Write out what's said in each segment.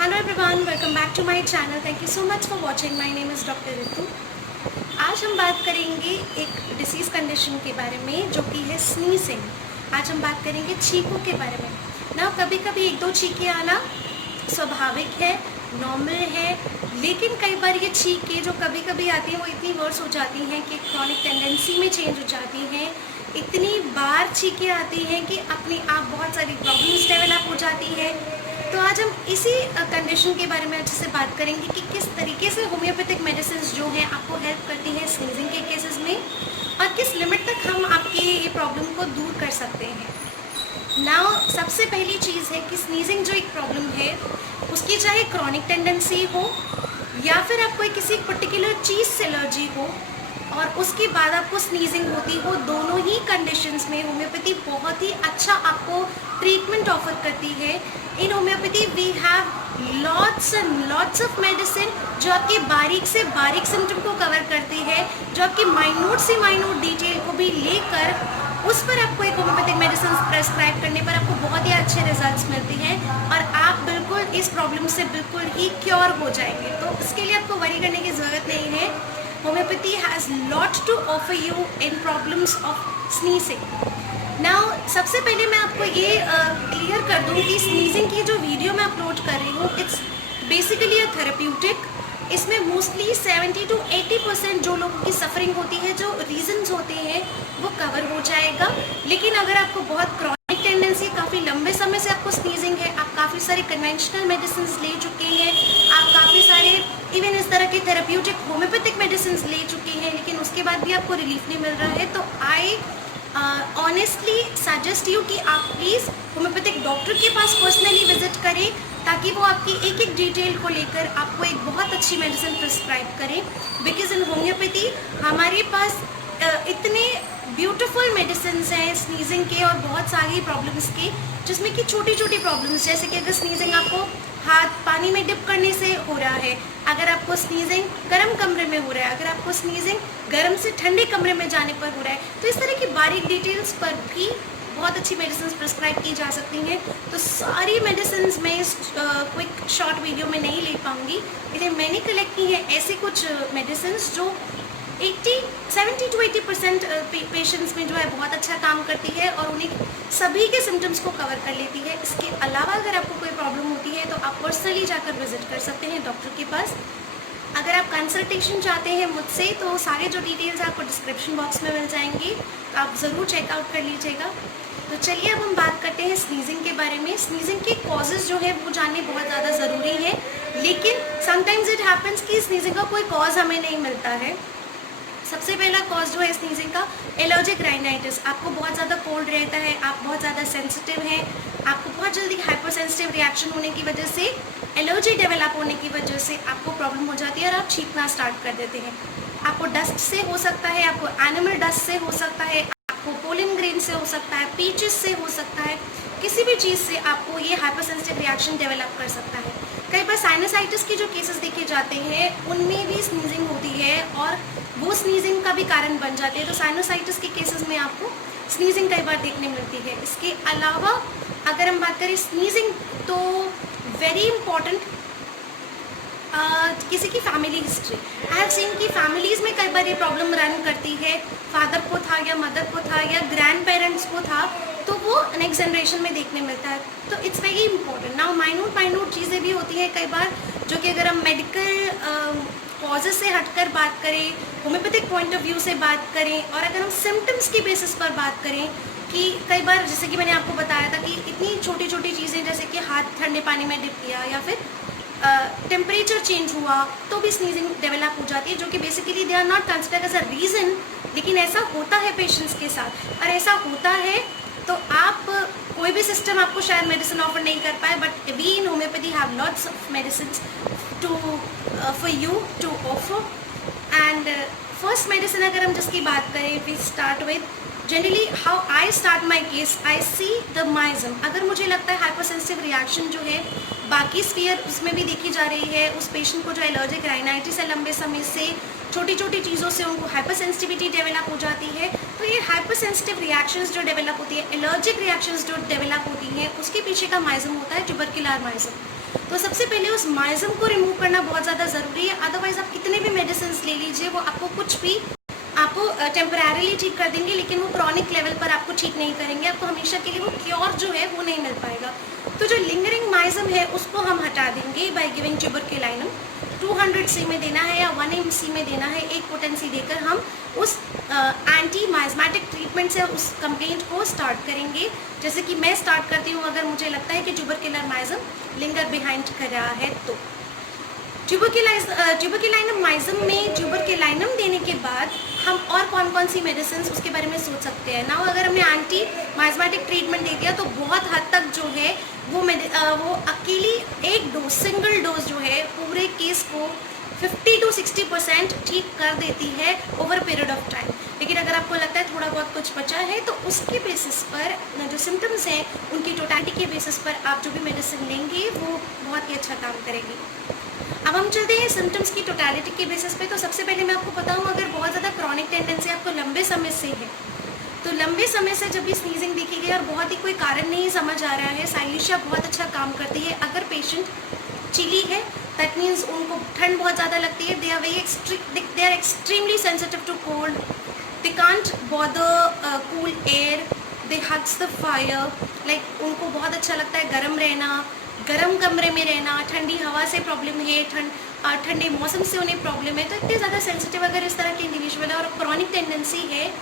Hello everyone, welcome back to my channel. Thank you so much for watching. My name is Dr. Ritu. आज हम बात करेंगे एक disease condition के बारे में जो कि है स्नीजिंग। आज हम बात करेंगे छींकों के बारे में ना। कभी कभी एक दो छींकें आना स्वाभाविक है, नॉर्मल है, लेकिन कई बार ये छींकें जो कभी कभी आती हैं वो इतनी वर्स हो जाती हैं कि क्रॉनिक टेंडेंसी में चेंज हो जाती हैं। इतनी बार छींकें आती हैं कि अपने आप बहुत सारी प्रॉब्लम्स डेवलप हो जाती है। तो आज हम इसी कंडीशन के बारे में अच्छे से बात करेंगे कि किस तरीके से होम्योपैथिक मेडिसिन जो हैं आपको हेल्प करती हैं स्नीजिंग के केसेस में और किस लिमिट तक हम आपकी ये प्रॉब्लम को दूर कर सकते हैं। नाउ सबसे पहली चीज़ है कि स्नीजिंग जो एक प्रॉब्लम है उसकी चाहे क्रॉनिक टेंडेंसी हो या फिर आपको किसी पर्टिकुलर चीज़ से एलर्जी हो और उसके बाद आपको स्नीजिंग होती हो, दोनों ही कंडीशंस में होम्योपैथी बहुत ही अच्छा आपको ट्रीटमेंट ऑफर करती है। In homeopathy we have lots and lots of medicine जो आपके बारीक से बारीक सिम्टम को कवर करती है, जो आपकी माइन्यूट से माइन्यूट डिटेल को भी लेकर उस पर आपको एक होम्योपैथिक मेडिसिन प्रेस्क्राइब करने पर आपको बहुत ही अच्छे रिजल्ट्स मिलते हैं और आप बिल्कुल इस प्रॉब्लम से बिल्कुल ही क्योर हो जाएंगे। तो इसके लिए आपको वरी करने की ज़रूरत नहीं है। Homeopathy has lot to offer you in problems of sneezing. Now सबसे पहले मैं आपको ये क्लियर कर दूँ कि स्नीजिंग की जो वीडियो मैं अपलोड कर रही हूँ इट्स बेसिकली अ थेरेप्यूटिक। इसमें मोस्टली 70 to 80% जो लोगों की सफरिंग होती है, जो रीजंस होते हैं वो कवर हो जाएगा। लेकिन अगर आपको बहुत क्रॉनिक टेंडेंसी, काफ़ी लंबे समय से आपको स्नीजिंग है, आप काफ़ी सारे कन्वेंशनल मेडिसिन ले चुके हैं, आप काफ़ी सारे इवन इस तरह के थेरेप्यूटिक होम्योपैथिक मेडिसिन ले चुके हैं, लेकिन उसके बाद भी आपको रिलीफ नहीं मिल रहा है, तो आई ऑनेस्टली सजेस्ट यू कि आप प्लीज़ होम्योपैथिक डॉक्टर के पास पर्सनली विजिट करें ताकि वो आपकी एक एक डिटेल को लेकर आपको एक बहुत अच्छी मेडिसिन प्रिस्क्राइब करें। बिकॉज इन होम्योपैथी हमारे पास इतने ब्यूटीफुल मेडिसिन हैं स्नीजिंग के और बहुत सारी प्रॉब्लम्स के, जिसमें कि छोटी छोटी प्रॉब्लम्स जैसे कि अगर स्नीजिंग आपको हाथ पानी में डिप करने से हो रहा है, अगर आपको स्नीजिंग गर्म कमरे में हो रहा है, अगर आपको स्नीजिंग गर्म से ठंडे कमरे में जाने पर हो रहा है, तो इस तरह की बारीक डिटेल्स पर भी बहुत अच्छी मेडिसिन प्रिस्क्राइब की जा सकती हैं। तो सारी मेडिसिन मैं इस क्विक शॉर्ट वीडियो में नहीं ले पाऊँगी, इसलिए मैंने कलेक्ट की है ऐसी कुछ मेडिसिन जो 70 to 80% पेशेंट्स में जो है बहुत अच्छा काम करती है और उन्हें सभी के सिम्टम्स को कवर कर लेती है। इसके अलावा अगर आपको कोई प्रॉब्लम होती है तो आप पर्सनली जाकर विजिट कर सकते हैं डॉक्टर के पास। अगर आप कंसल्टेशन चाहते हैं मुझसे तो सारे जो डिटेल्स आपको डिस्क्रिप्शन बॉक्स में मिल जाएंगी, तो आप ज़रूर चेकआउट कर लीजिएगा। तो चलिए अब हम बात करते हैं स्नीजिंग के बारे में। स्नीजिंग के कॉजेज़ जो है वो जानने बहुत ज़्यादा ज़रूरी है, लेकिन समटाइम्स इट हैपन्स कि स्नीजिंग का कोई कॉज हमें नहीं मिलता है। सबसे पहला कॉज जो है स्नीजिंग का एलर्जिक राइनाइटिस। आपको बहुत ज़्यादा कोल्ड रहता है, आप बहुत ज़्यादा सेंसिटिव हैं, आपको बहुत जल्दी हाइपर सेंसिटिव रिएक्शन होने की वजह से, एलर्जी डेवलप होने की वजह से आपको प्रॉब्लम हो जाती है और आप छींकना स्टार्ट कर देते हैं। आपको डस्ट से हो सकता है, आपको एनिमल डस्ट से हो सकता है, आपको पोलन ग्रेन से हो सकता है, पीचेस से हो सकता है, किसी भी चीज़ से आपको ये हाइपर सेंसिटिव रिएक्शन डेवलप कर सकता है। कई बार साइनसाइटिस के जो केसेस देखे जाते हैं उनमें भी स्नीजिंग होती है और वो स्नीजिंग का भी कारण बन जाते हैं। तो साइनसाइटिस के केसेस में आपको स्नीजिंग कई बार देखने मिलती है। इसके अलावा अगर हम बात करें स्नीजिंग तो वेरी इंपॉर्टेंट किसी की family history. I have seen कि फैमिलीज़ में कई बार ये प्रॉब्लम रन करती है, फादर को था या मदर को था या ग्रैंड पेरेंट्स को था, तो वो नेक्स्ट जनरेशन में देखने मिलता है। तो it's very important. Now minute चीज़ें भी होती हैं कई बार जो कि अगर हम मेडिकल कॉजेज से हटकर बात करें, होम्योपैथिक पॉइंट ऑफ व्यू से बात करें और अगर हम सिम्टम्स की बेसिस पर बात करें कि कई बार जैसे कि मैंने आपको बताया था कि इतनी छोटी छोटी चीज़ें जैसे कि हाथ ठंडे पानी में डिप किया या फिर टेम्परेचर चेंज हुआ तो भी स्नीजिंग डेवलप हो जाती है, जो कि basically they are not considered as a reason, लेकिन ऐसा होता है पेशेंट्स के साथ। और ऐसा होता है तो आप कोई भी सिस्टम आपको शायद मेडिसिन ऑफर नहीं कर पाए, but we in homeopathy have lots of medicine to for you to offer. And first medicine अगर हम जिसकी बात करें, we start with generally how I start my case, I see the miasm. अगर मुझे लगता है हाइपर सेंसिटिव रिएक्शन जो है बाकी स्फीयर उसमें भी देखी जा रही है, उस पेशेंट को जो एलर्जिक राइनाइटिस है लंबे समय से, छोटी छोटी चीज़ों से उनको हाइपर सेंसिटिविटी डेवलप हो जाती है, तो ये हाइपर सेंसिटिव रिएक्शंस जो डेवलप होती है, एलर्जिक रिएक्शंस जो डेवलप होती हैं, उसके पीछे का माइजम होता है ट्यूबरकुलर माइजम। तो सबसे पहले उस माइजम को रिमूव करना बहुत ज़्यादा ज़रूरी है। अदरवाइज़ आप कितने भी मेडिसिन ले लीजिए, वो आपको कुछ भी आपको टेम्परेरीली ठीक कर देंगे, लेकिन वो क्रॉनिक लेवल पर आपको ठीक नहीं करेंगे। आपको हमेशा के लिए वो क्योर जो है वो नहीं मिल पाएगा। तो जो लिंगरिंग माइजम है उसको हम हटा देंगे बाय गिविंग ट्यूबरक्युलिनम। 200 सी में देना है या 1 mc में देना है, एक पोटेंसी देकर हम उस एंटी माइजमेटिक ट्रीटमेंट से उस कंप्लेंट को स्टार्ट करेंगे। जैसे कि मैं स्टार्ट करती हूँ अगर मुझे लगता है कि ट्यूबरक्युलर माइजम लिंगर बिहाइंड कर रहा है। तो ट्यूबरक्युलिनम माइजम में ट्यूबरक्युलिनम देने के बाद हम और कौन कौन सी मेडिसिन उसके बारे में सोच सकते हैं ना। अगर हमने एंटी माइजमेटिक ट्रीटमेंट दे दिया तो बहुत हद तक जो है वो अकेली एक डोज, सिंगल डोज जो है पूरे केस को 50 to 60% ठीक कर देती है ओवर पीरियड ऑफ टाइम। लेकिन अगर आपको लगता है थोड़ा बहुत कुछ बचा है तो उसके बेसिस पर जो सिम्टम्स हैं उनकी टोटलिटी के बेसिस पर आप जो भी मेडिसिन लेंगे वो बहुत ही अच्छा काम करेगी। अब हम चलते हैं सिम्टम्स की टोटलिटी के बेसिस पे। तो सबसे पहले मैं आपको बताऊँ, अगर बहुत ज़्यादा क्रॉनिक टेंडेंसी आपको लंबे समय से है तो लंबे समय से जब भी स्नीजिंग दिखेगी और बहुत ही कोई कारण नहीं समझ आ रहा है, साइलिशिया बहुत अच्छा काम करती है। अगर पेशेंट चिली है दैट मीन्स उनको ठंड बहुत ज़्यादा लगती है, they are extremely sensitive to cold, they can't bother cool air, they hugs the fire, like उनको बहुत अच्छा लगता है गर्म रहना, गर्म कमरे में रहना, ठंडी हवा से प्रॉब्लम है, ठंडे मौसम से उन्हें प्रॉब्लम है। तो इतने ज़्यादा सेंसिटिव अगर इस तरह के इंडिविजुअल है और क्रॉनिक टेंडेंसी है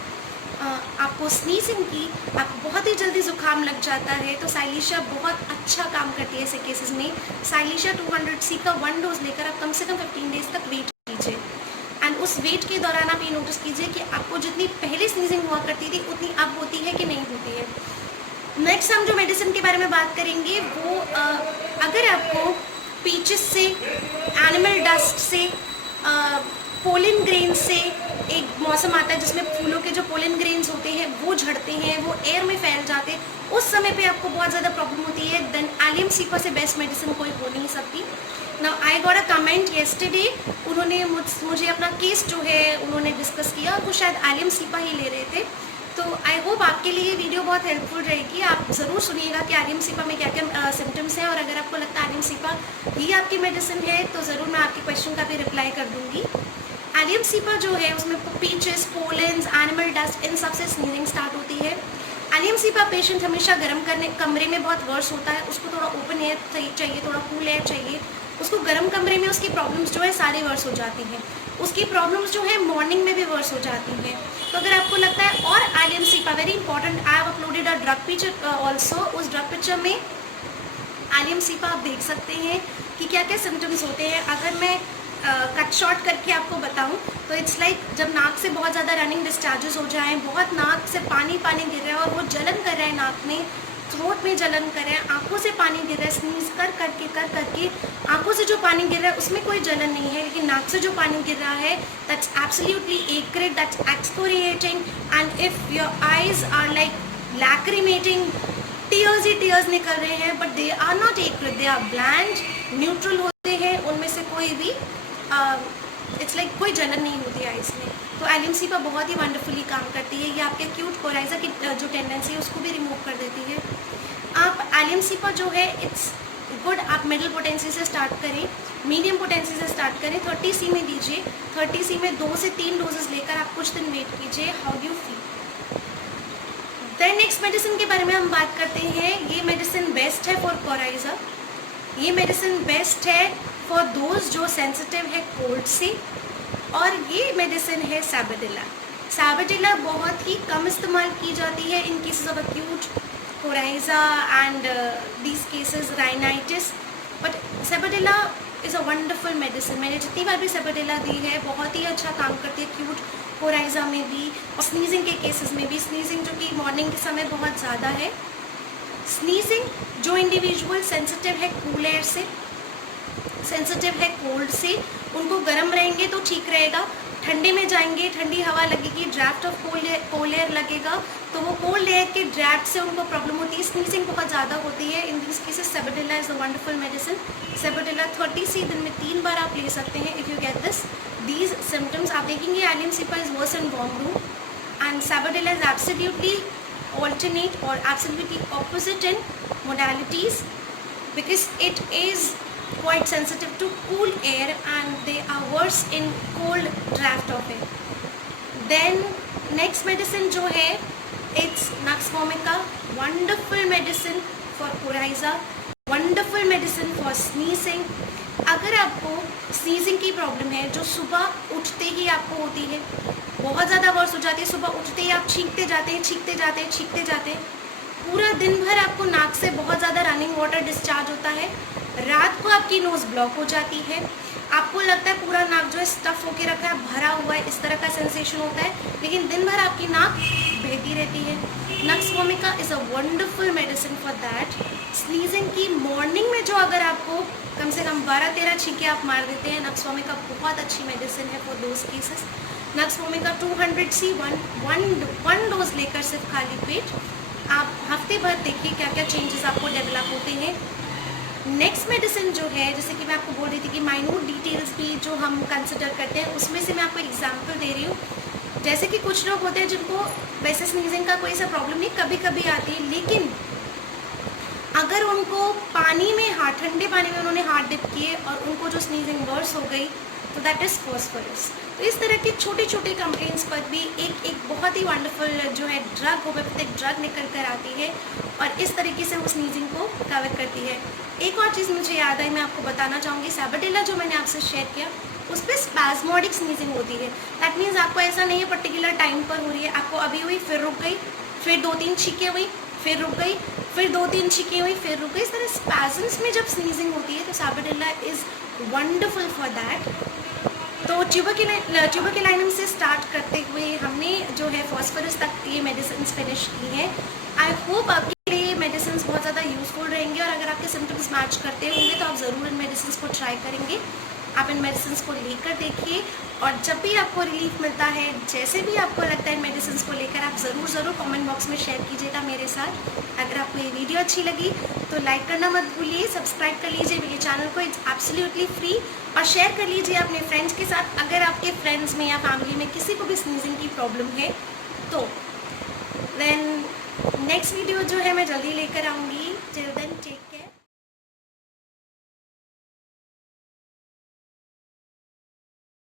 आपको स्नीजिंग की, आपको बहुत ही जल्दी जुकाम लग जाता है, तो साइलिशिया बहुत अच्छा काम करती है ऐसे केसेस में। साइलिशिया 200 सी का 1 डोज लेकर आप कम से कम 15 डेज तक वेट कीजिए एंड उस वेट के दौरान आप ये नोटिस कीजिए कि आपको जितनी पहले स्नीजिंग हुआ करती थी उतनी अब होती है कि नहीं होती है। नेक्स्ट हम जो मेडिसिन के बारे में बात करेंगे वो अगर आपको पीचेस से, एनिमल डस्ट से, पोलन ग्रेन से, एक मौसम आता है जिसमें फूलों के जो पोलन ग्रेन्स होते हैं वो झड़ते हैं, वो एयर में फैल जाते हैं, उस समय पे आपको बहुत ज़्यादा प्रॉब्लम होती है, देन एलियम सीपा से बेस्ट मेडिसिन कोई हो नहीं सकती। Now I got a comment yesterday, उन्होंने मुझे अपना केस जो है उन्होंने डिस्कस किया, वो शायद एलियम सीपा ही ले रहे थे। तो आई होप आपके लिए ये वीडियो बहुत हेल्पफुल रहेगी। आप ज़रूर सुनिएगा कि एलियम सीपा में क्या क्या सिम्टम्स हैं, और अगर आपको लगता है एलियम सीपा ही आपकी मेडिसिन है तो ज़रूर मैं आपके क्वेश्चन का भी रिप्लाई कर दूँगी। एलियम सीपा जो है उसमें पीचेस, पोलेंस, एनिमल डस्ट, इन सब से स्नीजिंग स्टार्ट होती है। एलियम सीपा पेशेंट हमेशा गर्म कमरे में बहुत वर्स होता है, उसको थोड़ा ओपन एयर चाहिए, थोड़ा कूल एयर चाहिए। उसको गर्म कमरे में उसकी प्रॉब्लम्स जो है सारी वर्स हो जाती हैं, उसकी प्रॉब्लम्स जो है मॉर्निंग में भी वर्स हो जाती हैं। तो अगर आपको लगता है, और allium cepa very important, I have uploaded a drug picture also, उस ड्रग पिक्चर में एलियम सीपा आप देख सकते हैं कि क्या क्या सिम्टम्स होते हैं। अगर मैं कट शॉर्ट करके आपको बताऊं तो इट्स लाइक जब नाक से बहुत ज़्यादा रनिंग डिस्चार्जेस हो जाएँ, बहुत नाक से पानी गिर रहा है और वो जलन कर रहा है, नाक में, थ्रोट में जलन कर रहा है, आंखों से पानी गिर रहा है, स्नीज कर करके आंखों से जो पानी गिर रहा है उसमें कोई जलन नहीं है, लेकिन नाक से जो पानी गिर रहा है that's absolutely acrid, that's excoriating, and if your eyes are like lacrimating, tears ही टीयर्स निकल रहे हैं, but they are not acrid, they are bland, neutral होते हैं, उनमें से कोई भी इट्स लाइक कोई जलन नहीं होती है आइस में। तो एलियम सीपा बहुत ही वंडरफुली काम करती है, ये आपके एक्यूट कोराइजा की जो टेंडेंसी है उसको भी रिमूव कर देती है। आप एलियम सीपा जो है इट्स गुड, आप मिडिल पोटेंसी से स्टार्ट करें, मीडियम पोटेंसी से स्टार्ट करें, 30 सी में दीजिए, 30 सी में 2 से 3 डोजेस लेकर आप कुछ दिन वेट कीजिए, how you feel. Then next medicine के बारे में हम बात करते हैं। ये मेडिसिन बेस्ट है फॉर कोराइजा, ये मेडिसिन बेस्ट है फॉर दोज जो सेंसिटिव है कोल्ड से, और ये मेडिसिन है सैबेटिला। सैबेटिला बहुत ही कम इस्तेमाल की जाती है in cases of acute coryza and these cases rhinitis, but sabadilla is a wonderful medicine. मैंने जितनी बार भी सैबेटिला दी है बहुत ही अच्छा काम करती है एक्यूट कोराइजा में भी और स्नीजिंग के केसेस में भी। स्नीजिंग जो कि मॉर्निंग के समय बहुत ज़्यादा है, स्नीजिंग जो इंडिविजुअल सेंसिटिव है कूल एयर से, सेंसिटिव है कोल्ड से, उनको गर्म रहेंगे तो ठीक रहेगा, ठंडे में जाएंगे ठंडी हवा लगेगी, ड्राफ्ट ऑफ कोल्ड एयर लगेगा, तो वो कोल्ड एयर के ड्राफ्ट से उनको प्रॉब्लम होती है, स्नीजिंग बहुत ज़्यादा होती है। In this cases sabadilla is a wonderful medicine. Sabadilla 30 C दिन में 3 बार आप ले सकते हैं if you get these symptoms. आप देखेंगे allium cepa is worse in warm room and sabadilla is absolutely alternate or absolutely opposite in modalities because it is quite sensitive to cool air and they are worse in cold draft of it. Then next medicine जो है it's Nux vomica, wonderful medicine for coryza, wonderful medicine for sneezing. अगर आपको sneezing की problem है जो सुबह उठते ही आपको होती है, बहुत ज़्यादा वर्स हो जाती है, सुबह उठते ही आप छींकते जाते हैं छींकते जाते हैं छींकते जाते हैं, पूरा दिन भर आपको नाक से बहुत ज़्यादा रनिंग वाटर डिस्चार्ज होता है, रात को आपकी नोज़ ब्लॉक हो जाती है, आपको लगता है पूरा नाक जो है स्टफ होके रखा है, भरा हुआ है, इस तरह का सेंसेशन होता है, लेकिन दिन भर आपकी नाक बहती रहती है. Nux vomica is a wonderful medicine for that. Sneezing की मॉर्निंग में जो अगर आपको कम से कम 12-13 छींके आप मार देते हैं, नक्स वोमिका बहुत अच्छी मेडिसिन है for those cases. Nux vomica 200 C one dose लेकर सिर्फ खाली पेट आप हफ्ते भर देखिए क्या क्या चेंजेस आपको डेवलप होते हैं. नेक्स्ट मेडिसिन जो है, जैसे कि मैं आपको बोल रही थी कि माइन्यूट डिटेल्स भी जो हम कंसिडर करते हैं, उसमें से मैं आपको एग्जांपल दे रही हूँ. जैसे कि कुछ लोग होते हैं जिनको वैसे स्नीजिंग का कोई सा प्रॉब्लम नहीं, कभी कभी आती है, लेकिन अगर उनको पानी में ठंडे पानी में उन्होंने हाथ डिप किए और उनको जो स्नीजिंग वर्स हो गई, तो दैट इज़ फॉस्फोरस. तो इस तरह की छोटी छोटी कंप्लेंट्स पर भी एक बहुत ही वंडरफुल जो है ड्रग, होम्योपैथिक ड्रग निकल कर आती है और इस तरीके से वो स्नीजिंग को कवर करती है. एक और चीज़ मुझे याद आई, मैं आपको बताना चाहूँगी. सैबेटिला जो मैंने आपसे शेयर किया, उस पर स्पैस्मोडिक स्नीजिंग होती है. दैट मीन्स आपको ऐसा नहीं है पर्टिकुलर टाइम पर हो रही है, आपको अभी हुई फिर रुक गई, फिर 2-3 छींकें हुई फिर रुक गई, फिर 2-3 छींकें हुई फिर रुक गई. इस तरह स्पैज़म्स में जब स्नीजिंग होती है तो सैबेटिला इज़ वंडरफुल फॉर दैट. तो ट्यूबरक्यूलाइनम से स्टार्ट करते हुए हमने जो है फॉस्फोरस तक ये मेडिसिन फिनिश की हैं. आई होप आपके लिए ये मेडिसिन बहुत ज़्यादा यूज़फुल रहेंगे और अगर आपके सिम्टम्स मैच करते होंगे तो आप ज़रूर इन मेडिसिन को ट्राई करेंगे. आप इन मेडिसिन को लेकर देखिए और जब भी आपको रिलीफ मिलता है, जैसे भी आपको लगता है इन मेडिसिन को लेकर, आप ज़रूर कमेंट बॉक्स में शेयर कीजिएगा मेरे साथ. अगर आपको ये वीडियो अच्छी लगी तो लाइक करना मत भूलिए, सब्सक्राइब कर लीजिए मेरे चैनल को, इट्स एब्सोल्युटली फ्री, और शेयर कर लीजिए अपने फ्रेंड्स के साथ अगर आपके फ्रेंड्स में या फैमिली में किसी को भी स्नीजिंग की प्रॉब्लम है तो. देन नेक्स्ट वीडियो जो है मैं जल्दी लेकर आऊँगी. Till then take care.